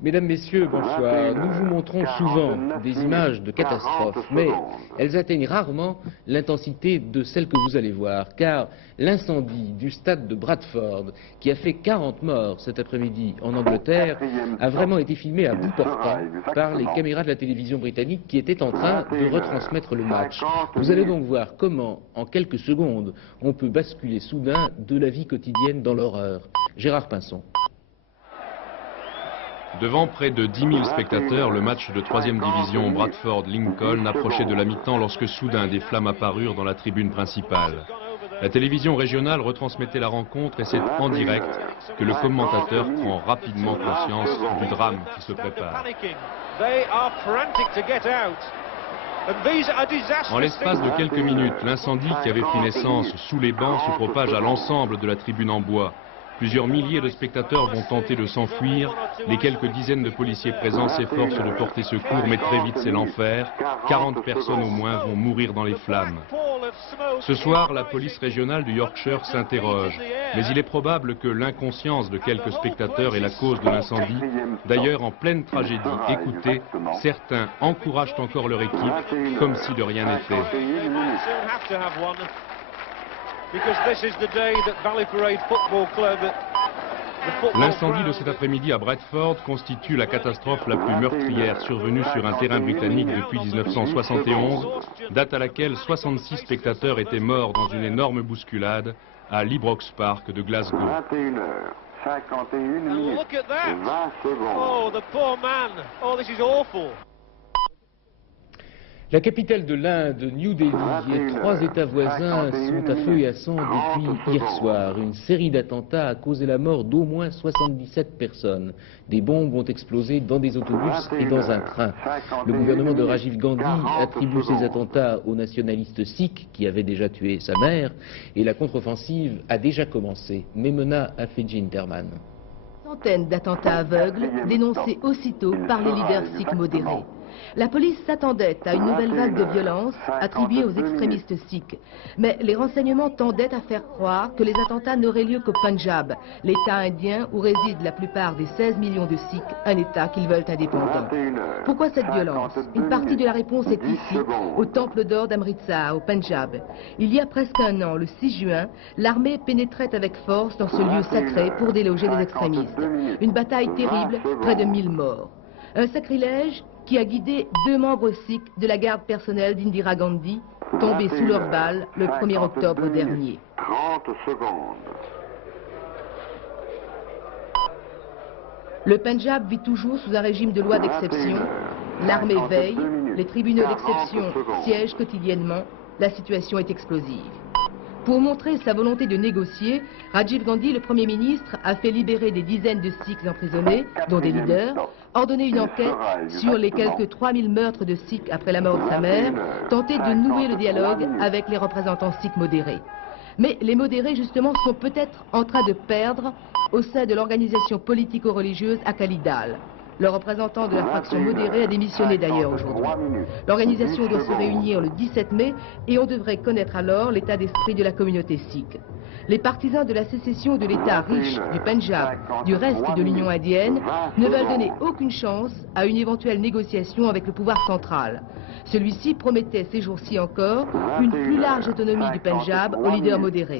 Mesdames, Messieurs, bonsoir. Nous vous montrons souvent des images de catastrophes, mais elles atteignent rarement l'intensité de celles que vous allez voir, car l'incendie du stade de Bradford, qui a fait 40 morts cet après-midi en Angleterre, a vraiment été filmé à bout portant par les caméras de la télévision britannique qui étaient en train de retransmettre le match. Vous allez donc voir comment, en quelques secondes, on peut basculer soudain de la vie quotidienne dans l'horreur. Gérard Pinson. Devant près de 10 000 spectateurs, le match de 3e division Bradford-Lincoln approchait de la mi-temps lorsque soudain des flammes apparurent dans la tribune principale. La télévision régionale retransmettait la rencontre et c'est en direct que le commentateur prend rapidement conscience du drame qui se prépare. En l'espace de quelques minutes, l'incendie qui avait pris naissance sous les bancs se propage à l'ensemble de la tribune en bois. Plusieurs milliers de spectateurs vont tenter de s'enfuir. Les quelques dizaines de policiers présents s'efforcent de porter secours, mais très vite c'est l'enfer. 40 personnes au moins vont mourir dans les flammes. Ce soir, la police régionale du Yorkshire s'interroge. Mais il est probable que l'inconscience de quelques spectateurs est la cause de l'incendie. D'ailleurs, en pleine tragédie, écoutez, certains encouragent encore leur équipe comme si de rien n'était. L'incendie de cet après-midi à Bradford constitue la catastrophe la plus meurtrière survenue sur un terrain britannique depuis 1971, date à laquelle 66 spectateurs étaient morts dans une énorme bousculade à l'Ibrox Park de Glasgow. 21h51 minutes et 20 secondes. Oh, the poor man. Oh, this is awful. La capitale de l'Inde, New Delhi, et 3 États voisins sont à feu et à sang depuis hier soir. Une série d'attentats a causé la mort d'au moins 77 personnes. Des bombes ont explosé dans des autobus et dans un train. Le gouvernement de Rajiv Gandhi attribue ces attentats aux nationalistes sikhs qui avaient déjà tué sa mère et la contre-offensive a déjà commencé. Memona Afedji-Interman. Centaines d'attentats aveugles dénoncés aussitôt par les leaders sikhs modérés. La police s'attendait à une nouvelle vague de violence attribuée aux extrémistes sikhs. Mais les renseignements tendaient à faire croire que les attentats n'auraient lieu qu'au Punjab, l'État indien où résident la plupart des 16 millions de sikhs, un État qu'ils veulent indépendant. Pourquoi cette violence? Une partie de la réponse est ici, au Temple d'Or d'Amritsar, au Punjab. Il y a presque un an, le 6 juin, l'armée pénétrait avec force dans ce lieu sacré pour déloger les extrémistes. Une bataille terrible, près de 1000 morts. Un sacrilège qui a guidé 2 membres sikhs de la garde personnelle d'Indira Gandhi, tombés sous leurs balles le 1er octobre dernier. 30 secondes. Le Punjab vit toujours sous un régime de loi d'exception. L'armée veille, les tribunaux d'exception siègent quotidiennement. La situation est explosive. Pour montrer sa volonté de négocier, Rajiv Gandhi, le Premier ministre, a fait libérer des dizaines de Sikhs emprisonnés, dont des leaders, ordonné une enquête sur les quelques 3000 meurtres de Sikhs après la mort de sa mère, tenté de nouer le dialogue avec les représentants Sikhs modérés. Mais les modérés, justement, sont peut-être en train de perdre au sein de l'organisation politico-religieuse Akali Dal. Le représentant de la fraction modérée a démissionné d'ailleurs aujourd'hui. L'organisation doit se réunir le 17 mai et on devrait connaître alors l'état d'esprit de la communauté sikh. Les partisans de la sécession de l'État riche du Punjab, du reste de l'Union indienne, ne veulent donner aucune chance à une éventuelle négociation avec le pouvoir central. Celui-ci promettait ces jours-ci encore une plus large autonomie du Punjab aux leaders modérés.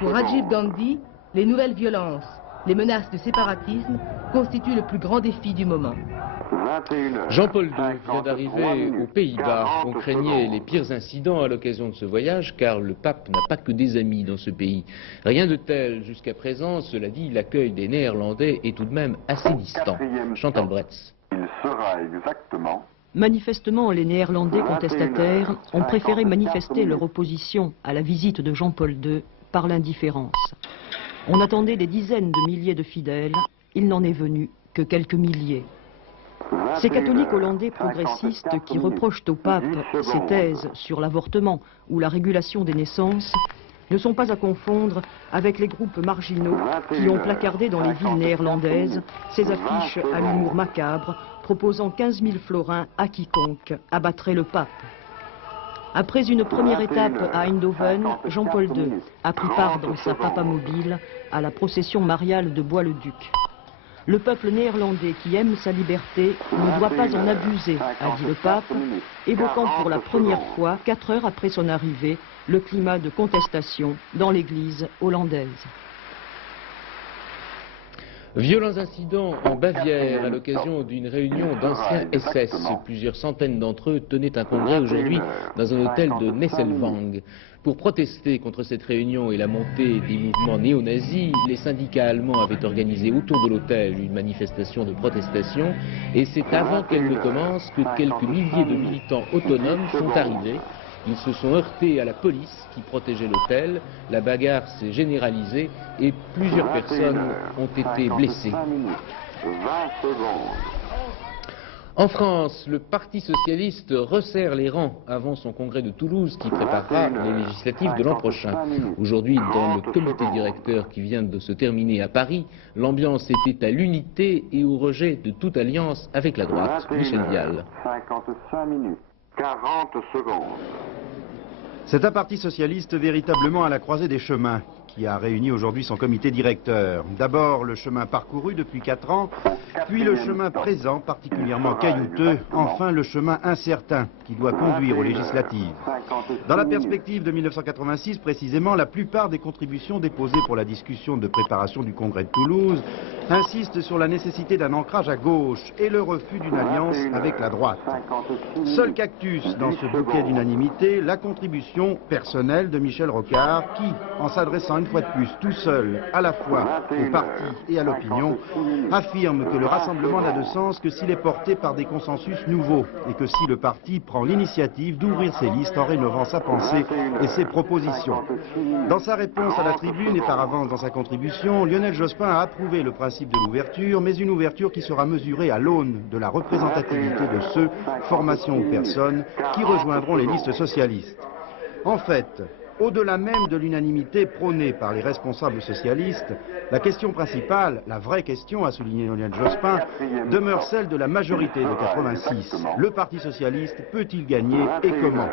Pour Rajiv Gandhi, les nouvelles violences, les menaces de séparatisme constituent le plus grand défi du moment. Jean-Paul II vient d'arriver aux Pays-Bas. On craignait les pires incidents à l'occasion de ce voyage, car le pape n'a pas que des amis dans ce pays. Rien de tel jusqu'à présent, cela dit, l'accueil des Néerlandais est tout de même assez distant. Chantal Bretz. Il sera exactement... Manifestement, les Néerlandais contestataires ont préféré manifester leur opposition à la visite de Jean-Paul II par l'indifférence. On attendait des dizaines de milliers de fidèles, il n'en est venu que quelques milliers. Ces catholiques hollandais progressistes qui reprochent au pape ses thèses sur l'avortement ou la régulation des naissances ne sont pas à confondre avec les groupes marginaux qui ont placardé dans les villes néerlandaises ces affiches à l'humour macabre proposant 15 000 florins à quiconque abattrait le pape. Après une première étape à Eindhoven, Jean-Paul II a pris part dans sa papamobile à la procession mariale de Bois-le-Duc. Le peuple néerlandais qui aime sa liberté ne doit pas en abuser, a dit le pape, évoquant pour la première fois, 4 heures après son arrivée, le climat de contestation dans l'église hollandaise. Violents incidents en Bavière à l'occasion d'une réunion d'anciens SS. Plusieurs centaines d'entre eux tenaient un congrès aujourd'hui dans un hôtel de Nesselwang. Pour protester contre cette réunion et la montée des mouvements néo-nazis, les syndicats allemands avaient organisé autour de l'hôtel une manifestation de protestation et c'est avant qu'elle ne commence que quelques milliers de militants autonomes sont arrivés. Ils se sont heurtés à la police qui protégeait l'hôtel, la bagarre s'est généralisée et plusieurs personnes ont été blessées. En France, le Parti socialiste resserre les rangs avant son congrès de Toulouse qui préparera les législatives de l'an prochain. Aujourd'hui, dans le comité directeur qui vient de se terminer à Paris, l'ambiance était à l'unité et au rejet de toute alliance avec la droite. Michel Vial. 55 minutes, 40 secondes. C'est un parti socialiste véritablement à la croisée des chemins qui a réuni aujourd'hui son comité directeur. D'abord le chemin parcouru depuis 4 ans, puis le chemin présent particulièrement caillouteux, enfin le chemin incertain qui doit conduire aux législatives. Dans la perspective de 1986, précisément, la plupart des contributions déposées pour la discussion de préparation du congrès de Toulouse insistent sur la nécessité d'un ancrage à gauche et le refus d'une alliance avec la droite. Seul cactus dans ce bouquet d'unanimité, la contribution personnelle de Michel Rocard qui, en s'adressant une fois de plus tout seul à la fois au parti et à l'opinion, affirme que le rassemblement n'a de sens que s'il est porté par des consensus nouveaux et que si le parti prend l'initiative d'ouvrir ses listes en rénovant sa pensée et ses propositions. Dans sa réponse à la tribune et par avance dans sa contribution, Lionel Jospin a approuvé le principe de l'ouverture, mais une ouverture qui sera mesurée à l'aune de la représentativité de ceux, formations ou personnes, qui rejoindront les listes socialistes. En fait, au-delà même de l'unanimité prônée par les responsables socialistes, la question principale, la vraie question, a souligné Lionel Jospin, demeure celle de la majorité de 86. Le Parti socialiste peut-il gagner et comment?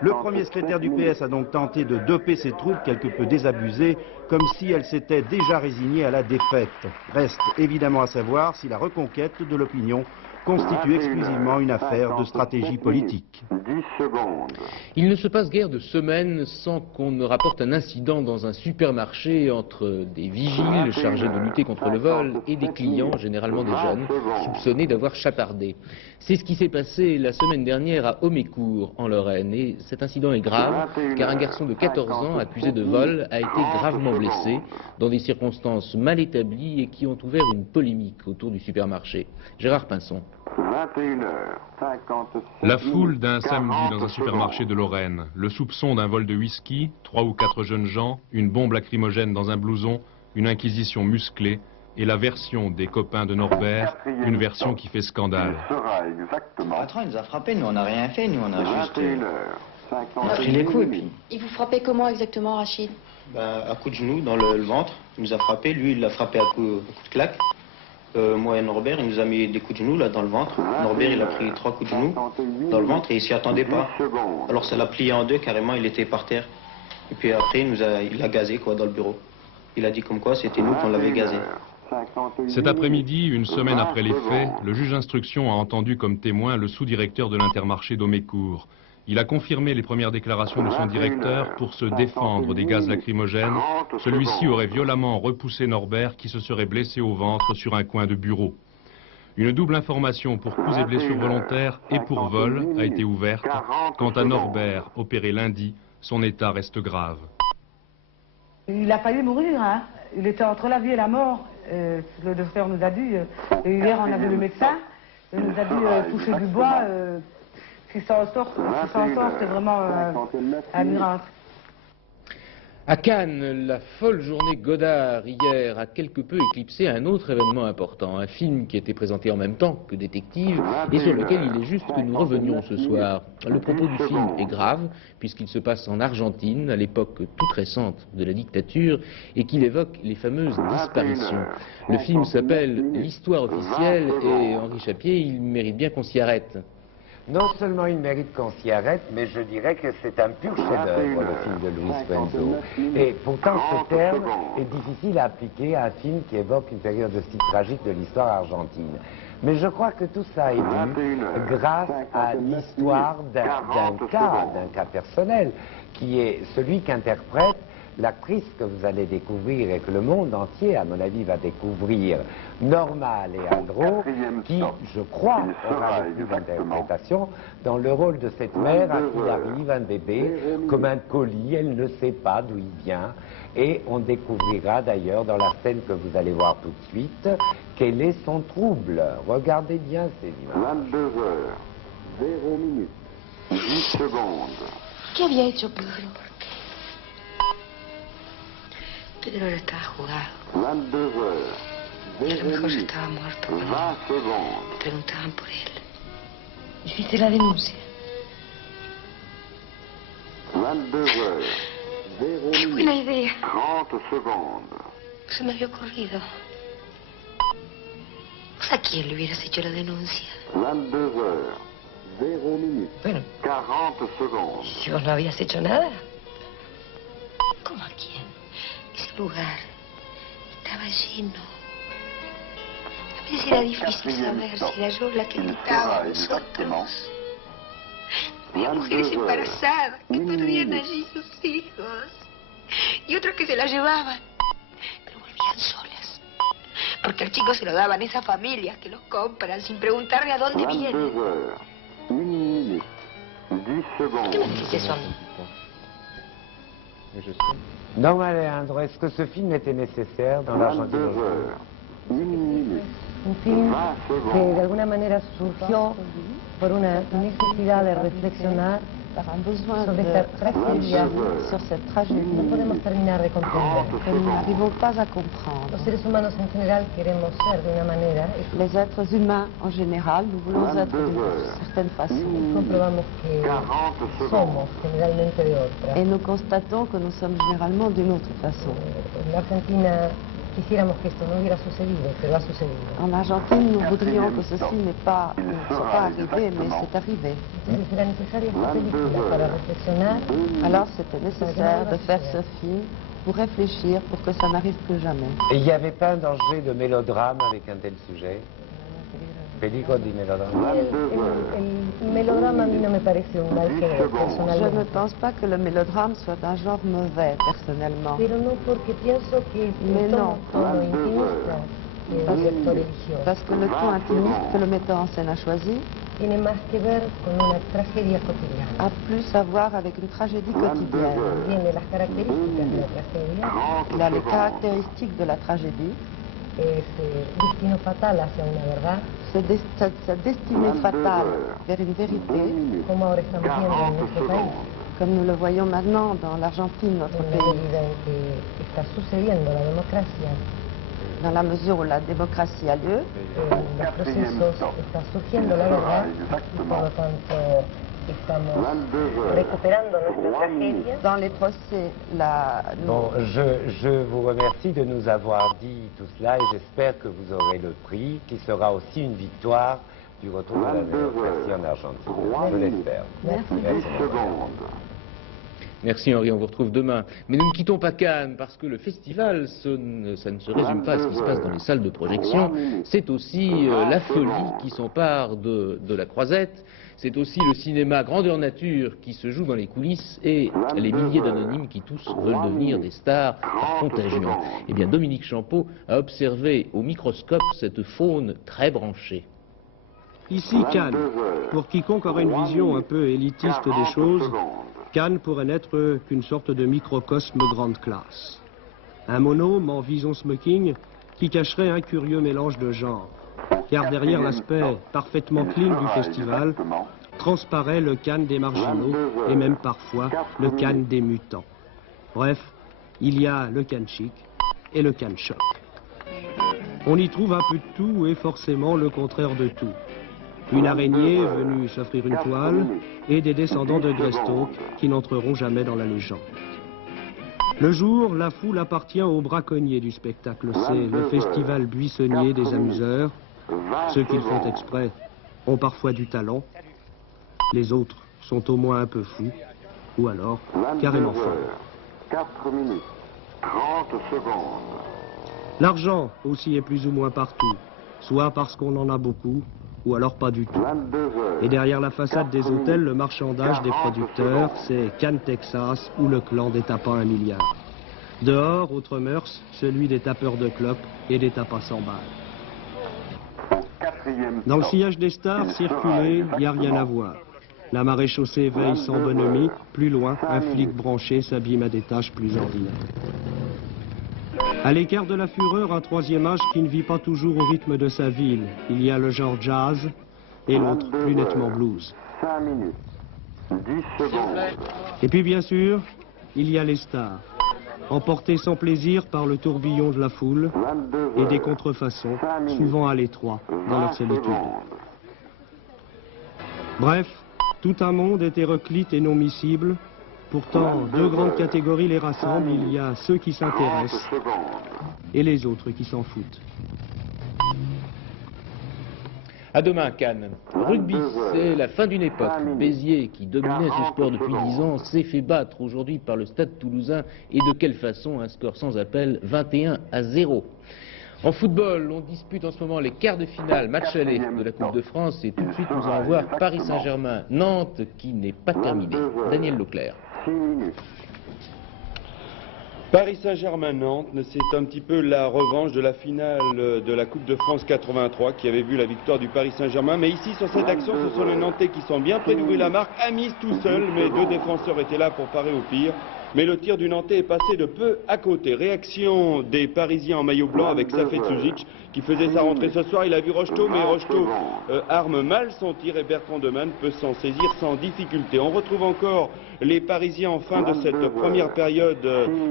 Le premier secrétaire du PS a donc tenté de doper ses troupes quelque peu désabusées, comme si elles s'étaient déjà résignées à la défaite. Reste évidemment à savoir si la reconquête de l'opinion constitue exclusivement une affaire de stratégie politique. 10 secondes. Il ne se passe guère de semaines sans qu'on ne rapporte un incident dans un supermarché entre des vigiles chargés de lutter contre le vol et des clients, généralement des jeunes, soupçonnés d'avoir chapardé. C'est ce qui s'est passé la semaine dernière à Homécourt, en Lorraine. Et cet incident est grave, car un garçon de 14 ans accusé de vol a été gravement blessé dans des circonstances mal établies et qui ont ouvert une polémique autour du supermarché. Gérard Pinson. 21h57. La foule d'un samedi dans un supermarché de Lorraine, le soupçon d'un vol de whisky, 3 ou 4 jeunes gens, une bombe lacrymogène dans un blouson, une inquisition musclée et la version des copains de Norbert, une version qui fait scandale. Le patron il nous a frappé, nous on n'a rien fait, nous on a juste... 21h51. On a pris les coups et puis... Il vous frappait comment exactement, Rachid? À coup de genou dans le ventre, il nous a frappé, lui il l'a frappé à coup de claque. Moi et Norbert, il nous a mis des coups de genoux là dans le ventre. Norbert, il a pris 3 coups de genoux dans le ventre et il s'y attendait pas. Alors ça l'a plié en deux carrément, il était par terre. Et puis après, il a gazé quoi dans le bureau. Il a dit comme quoi c'était nous qu'on l'avait gazé. Cet après-midi, une semaine après les faits, le juge d'instruction a entendu comme témoin le sous-directeur de l'Intermarché d'Homécourt. Il a confirmé les premières déclarations de son directeur pour se défendre des gaz lacrymogènes. Celui-ci aurait violemment repoussé Norbert qui se serait blessé au ventre sur un coin de bureau. Une double information pour coups et blessures volontaires et pour vol a été ouverte. Quant à Norbert, opéré lundi, son état reste grave. Il a failli mourir, hein. Il était entre la vie et la mort. Le docteur nous a dit, hier on avait le médecin, il nous a dit toucher du bois. Si ça en sort, c'est vraiment un miracle. À Cannes, la folle journée Godard hier a quelque peu éclipsé un autre événement important, un film qui était présenté en même temps que Détective et sur lequel il est juste que nous revenions ce soir. Le propos du film est grave puisqu'il se passe en Argentine à l'époque toute récente de la dictature et qu'il évoque les fameuses disparitions. Le film s'appelle L'Histoire officielle et Henri Chapier, il mérite bien qu'on s'y arrête. Non seulement il mérite qu'on s'y arrête, mais je dirais que c'est un pur chef-d'œuvre, le film de Luis Puenzo. Et pourtant, ce terme est difficile à appliquer à un film qui évoque une période aussi tragique de l'histoire argentine. Mais je crois que tout ça est dû grâce à l'histoire d'un cas personnel, qui est celui qu'interprète l'actrice que vous allez découvrir et que le monde entier, à mon avis, va découvrir, Norma Leandro, qui, je crois, aura le plus d'interprétation dans le rôle de cette mère à qui arrive un bébé comme un colis, elle ne sait pas d'où il vient, et on découvrira d'ailleurs dans la scène que vous allez voir tout de suite, quel est son trouble. Regardez bien ces images. 22 heures, 0 minutes, 10 secondes. ¿Qué había hecho Pedro? Pedro estaba jugado. 22 heures, Y a lo 0 mejor minutes, estaba muerto. 20 secondes. Preguntaban por él. ¿Hiciste la denuncia? 22 heures, 0 ¡Qué minutes, buena idea! 30 secondes. Se me había ocurrido. ¿A quién le hubieras hecho la denuncia? 22 heures, 0 minutes, Bueno, 40 secondes. ¿y vos no habías hecho nada? ¿Cómo a quién? Ese lugar estaba lleno. A veces era difícil saber si era yo la que gritaba o nosotros. Había mujeres embarazadas que perdían allí sus hijos. Y otras que se las llevaban. Pero volvían solas. Porque al chico se lo daban esas familias que los compran sin preguntarle a dónde 22 vienen. heures, 1 minute, 10 ¿Por qué me secondes. dices eso a mí? Norma Leandro, est-ce que ce film était nécessaire dans 22 l'Argentine aujourd'hui? heures, 1 minute, Un film 20 que de secondes. alguna manera surgió por una necesidad de reflexionar sobre esta tragedia, sur cette tragédie. No podemos terminar de comprender. Que nous n'arrivons pas à comprendre. Los seres humanos en general queremos ser de una manera. Les êtres humains en général, nous voulons être d'une certaine façon. Y comprobamos que 40 somos generalmente de otra. Et nous constatons que nous sommes généralement d'une autre façon. En Argentina quisiéramos que esto no hubiera sucedido, pero ha sucedido. En Argentine, nous voudrions que ceci ne soit pas arrivé, mais c'est arrivé. Entonces era necesaria esta película para reflexionar. Alors c'était nécessaire de faire ce film pour réfléchir, pour que ça n'arrive plus jamais. Et il n'y avait pas un danger de mélodrame avec un tel sujet? Peligro di mélodrame. El melodrama a mí no me parece un mal género, Je ne personalmente. pense pas que le mélodrame soit un genre mauvais, personnellement. Pero no porque pienso que Mais el non. tono intimista que el director eligió Parce que le ton intimiste que le metteur en scène a choisi tiene más que ver con una tragedia cotidiana. a plus à voir avec une tragédie quotidienne. Tiene las características de la tragedia, Il a les caractéristiques de la tragédie, es destino fatal hacia una verdad, sa destinée fatale vers une vérité, como ahora estamos viendo en nuestro país, comme nous le voyons maintenant dans l'Argentine, notre en la pays, medida en que está sucediendo la democracia, dans la mesure où la démocratie a lieu, en los procesos está surgiendo la verdad y por lo tanto estamos recuperando nuestra tragedia. dans les procès, Bon, je vous remercie de nous avoir dit tout cela et j'espère que vous aurez le prix qui sera aussi une victoire du retour de la démocratie en Argentine. Je l'espère. Merci. Merci Henri, on vous retrouve demain. Mais nous ne quittons pas Cannes parce que le festival, ça ne se résume pas à ce qui se passe dans les salles de projection. C'est aussi la folie qui s'empare de la Croisette. C'est aussi le cinéma grandeur nature qui se joue dans les coulisses et les milliers d'anonymes qui tous veulent devenir des stars par contagion. Eh bien, Dominique Champeau a observé au microscope cette faune très branchée. Ici, Cannes. Pour quiconque aurait une vision un peu élitiste des choses, Cannes pourrait n'être qu'une sorte de microcosme grande classe. Un monôme en vison smoking qui cacherait un curieux mélange de genres. Car derrière l'aspect parfaitement clean du festival, transparaît le Cannes des marginaux et même parfois le Cannes des mutants. Bref, il y a le Cannes chic et le Cannes choc. On y trouve un peu de tout et forcément le contraire de tout. Une araignée venue s'offrir une toile et des descendants de Greystoke qui n'entreront jamais dans la légende. Le jour, la foule appartient aux braconniers du spectacle. C'est le festival buissonnier des amuseurs. Ceux qui le font exprès ont parfois du talent. Les autres sont au moins un peu fous, ou alors carrément folles. 4 minutes, 30 secondes. L'argent aussi est plus ou moins partout, soit parce qu'on en a beaucoup, ou alors pas du tout. Et derrière la façade des hôtels, le marchandage des producteurs, c'est Cannes, Texas, ou le clan des tapins 1 milliard. Dehors, autre mœurs, celui des tapeurs de clopes et des tapas sans balles. Dans le sillage des stars, circuler, il n'y a rien à voir. La maréchaussée veille sans bonhomie, plus loin, un flic branché s'abîme à des tâches plus ordinaires. À l'écart de la fureur, un troisième âge qui ne vit pas toujours au rythme de sa ville. Il y a le genre jazz et l'autre plus nettement blues. 5 minutes, 10 secondes. Et puis bien sûr, il y a les stars, emportés sans plaisir par le tourbillon de la foule et des contrefaçons, souvent à l'étroit, dans leur solitude. Bref, tout un monde hétéroclite et non miscible. Pourtant, deux grandes catégories les rassemblent. Il y a ceux qui s'intéressent et les autres qui s'en foutent. À demain, Cannes. Rugby, c'est la fin d'une époque. Béziers, qui dominait ce sport depuis 10 ans, s'est fait battre aujourd'hui par le Stade Toulousain. Et de quelle façon? Un score sans appel, 21-0. En football, on dispute en ce moment les quarts de finale, match aller de la Coupe de France. Et tout de suite, nous allons voir Paris Saint-Germain, Nantes, qui n'est pas terminé. Daniel Leclerc. Paris Saint-Germain-Nantes, c'est un petit peu la revanche de la finale de la Coupe de France 83 qui avait vu la victoire du Paris Saint-Germain. Mais ici, sur cette action, ce sont les Nantais qui sont bien près d'ouvrir la marque. Amis tout seul, mais deux défenseurs étaient là pour parer au pire. Mais le tir du Nantais est passé de peu à côté. Réaction des Parisiens en maillot blanc avec Safet Suzic qui faisait sa rentrée ce soir. Il a vu Rocheteau, mais Rocheteau arme mal son tir et Bertrand Demanne peut s'en saisir sans difficulté. On retrouve encore les Parisiens en fin de cette première période.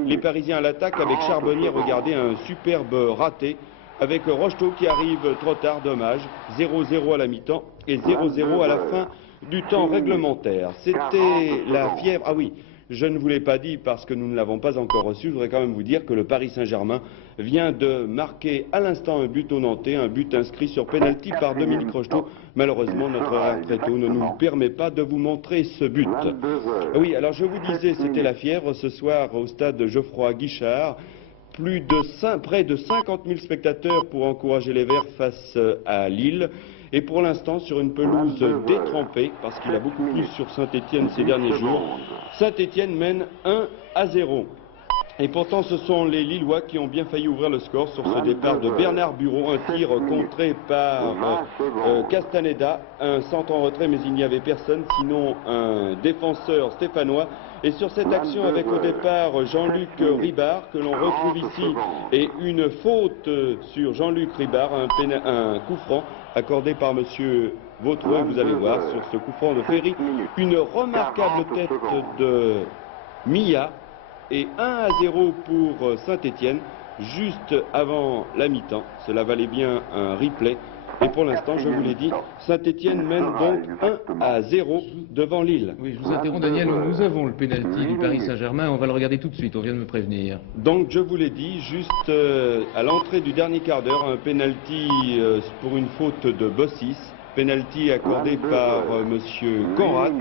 Les Parisiens à l'attaque avec Charbonnier. Regardez un superbe raté avec Rocheteau qui arrive trop tard, dommage. 0-0 à la mi-temps et 0-0 à la fin du temps réglementaire. C'était la fièvre. Ah oui. Je ne vous l'ai pas dit parce que nous ne l'avons pas encore reçu. Je voudrais quand même vous dire que le Paris Saint-Germain vient de marquer à l'instant un but au Nantais, un but inscrit sur pénalty par Dominique Rocheteau. Malheureusement, notre horaire très tôt ne nous permet pas de vous montrer ce but. Oui, alors je vous disais, c'était la fièvre ce soir au stade Geoffroy Guichard. Près de 50 000 spectateurs pour encourager les Verts face à Lille. Et pour l'instant, sur une pelouse détrempée, parce qu'il a beaucoup plu sur Saint-Étienne ces derniers jours, Saint-Étienne mène 1-0. Et pourtant, ce sont les Lillois qui ont bien failli ouvrir le score sur ce départ de Bernard Bureau. Un tir contré par Castaneda, un centre en retrait, mais il n'y avait personne, sinon un défenseur stéphanois. Et sur cette action avec au départ Jean-Luc Ribard, que l'on retrouve ici, et une faute sur Jean-Luc Ribard, un coup franc accordé par M. Vautreau, vous allez voir sur ce coup franc de Ferry, une remarquable tête de Mia, et 1-0 pour Saint-Étienne, juste avant la mi-temps. Cela valait bien un replay. Et pour l'instant, je vous l'ai dit, Saint-Étienne mène donc 1-0 devant Lille. Oui, je vous interromps, Daniel. Nous avons le pénalty du Paris Saint-Germain. On va le regarder tout de suite. On vient de me prévenir. Donc, je vous l'ai dit, juste à l'entrée du dernier quart d'heure, un pénalty pour une faute de Bossis. Pénalty accordé par monsieur Conrad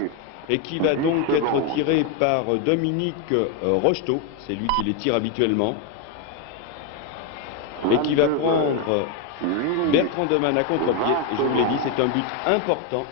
et qui va donc être tiré par Dominique Rocheteau. C'est lui qui les tire habituellement. Et qui va prendre Bertrand Demanne à contre-pied, et je vous l'ai dit, c'est un but important.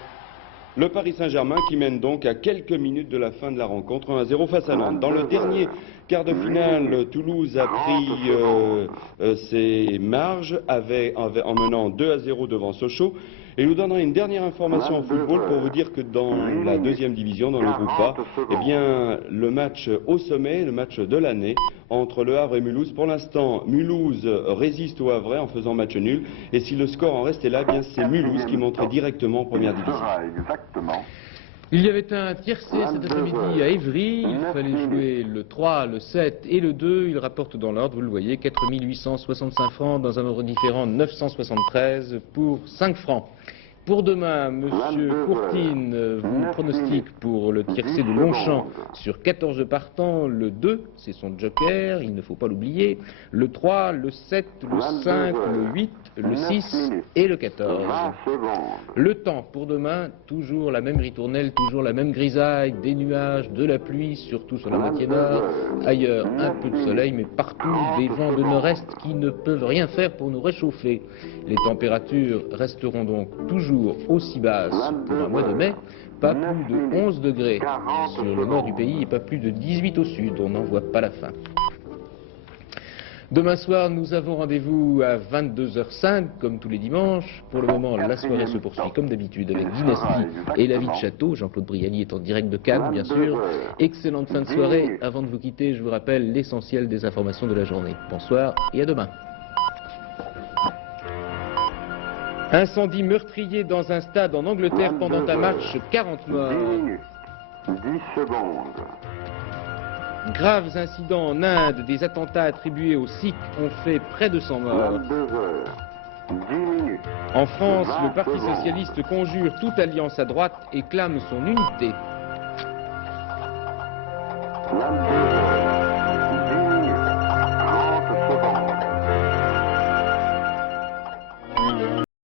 Le Paris Saint-Germain qui mène donc à quelques minutes de la fin de la rencontre, 1-0 face à Nantes. Dans le dernier quart de finale, Toulouse a pris ses marges en menant 2-0 devant Sochaux. Et nous donnerons une dernière information en football pour vous dire que dans la deuxième division, dans le groupe A, eh bien, le match au sommet, le match de l'année, entre Le Havre et Mulhouse. Pour l'instant, Mulhouse résiste au Havre en faisant match nul. Et si le score en restait là, eh bien c'est Mulhouse qui monterait directement en première division. Il y avait un tiercé cet après-midi à Évry. Il fallait jouer le 3, le 7 et le 2. Il rapporte dans l'ordre, vous le voyez, 4 865 francs. Dans un ordre différent, 973 pour 5 francs. Pour demain, Monsieur Courtine vous pronostique pour le tiercé de Longchamp sur 14 partants, le 2, c'est son joker, il ne faut pas l'oublier, le 3, le 7, le 5, le 8, le 6 et le 14. Le temps pour demain, toujours la même ritournelle, toujours la même grisaille, des nuages, de la pluie, surtout sur la moitié nord, ailleurs un peu de soleil, mais partout des vents de nord-est qui ne peuvent rien faire pour nous réchauffer. Les températures resteront donc toujours aussi basses pour un mois de mai, pas plus de 11 degrés sur le nord du pays et pas plus de 18 au sud, on n'en voit pas la fin. Demain soir, nous avons rendez-vous à 22h05, comme tous les dimanches. Pour le moment, la soirée se poursuit comme d'habitude avec Dynastie et La vie de château. Jean-Claude Brialy est en direct de Cannes, bien sûr. Excellente fin de soirée. Avant de vous quitter, je vous rappelle l'essentiel des informations de la journée. Bonsoir et à demain. Incendie meurtrier dans un stade en Angleterre pendant un match, 40 morts. 10 secondes. Graves incidents en Inde, des attentats attribués aux Sikhs ont fait près de 100 morts. 22 heures, 10 minutes. En France, le Parti socialiste conjure toute alliance à droite et clame son unité.